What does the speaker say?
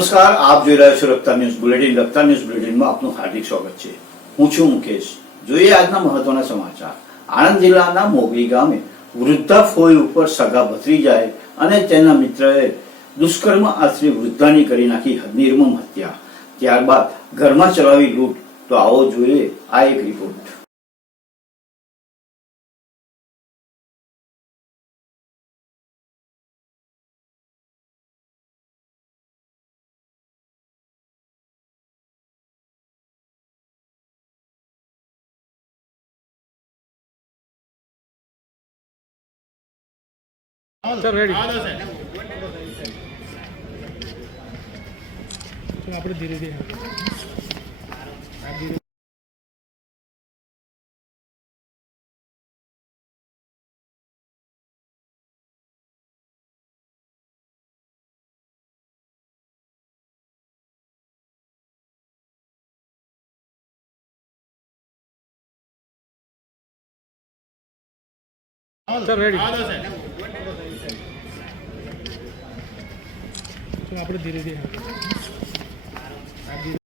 નમસ્કાર, આપ જોઈ રહ્યા છો રફતાર ન્યૂઝ બુલેટિન. રફતાર ન્યૂઝ બુલેટિનમાં આપનું હાર્દિક સ્વાગત છે. હું છું મુકેશ. જોઈએ આજના મહત્વના સમાચાર. આણંદ જિલ્લાના મોગરી ગામે વૃદ્ધા ફોઈ ઉપર સગા ભત્રીજાએ અને તેના મિત્રએ દુષ્કર્મ આચરી વૃદ્ધાની કરી નાખી નિર્મમ હત્યા. ત્યારબાદ ઘરમાં ચલાવી લૂંટ. તો આવો જોઈએ આ એક રિપોર્ટ. सर रेडी આપણે ધીરે ધીરે सर रेडी આપણે ધીરે ધીરે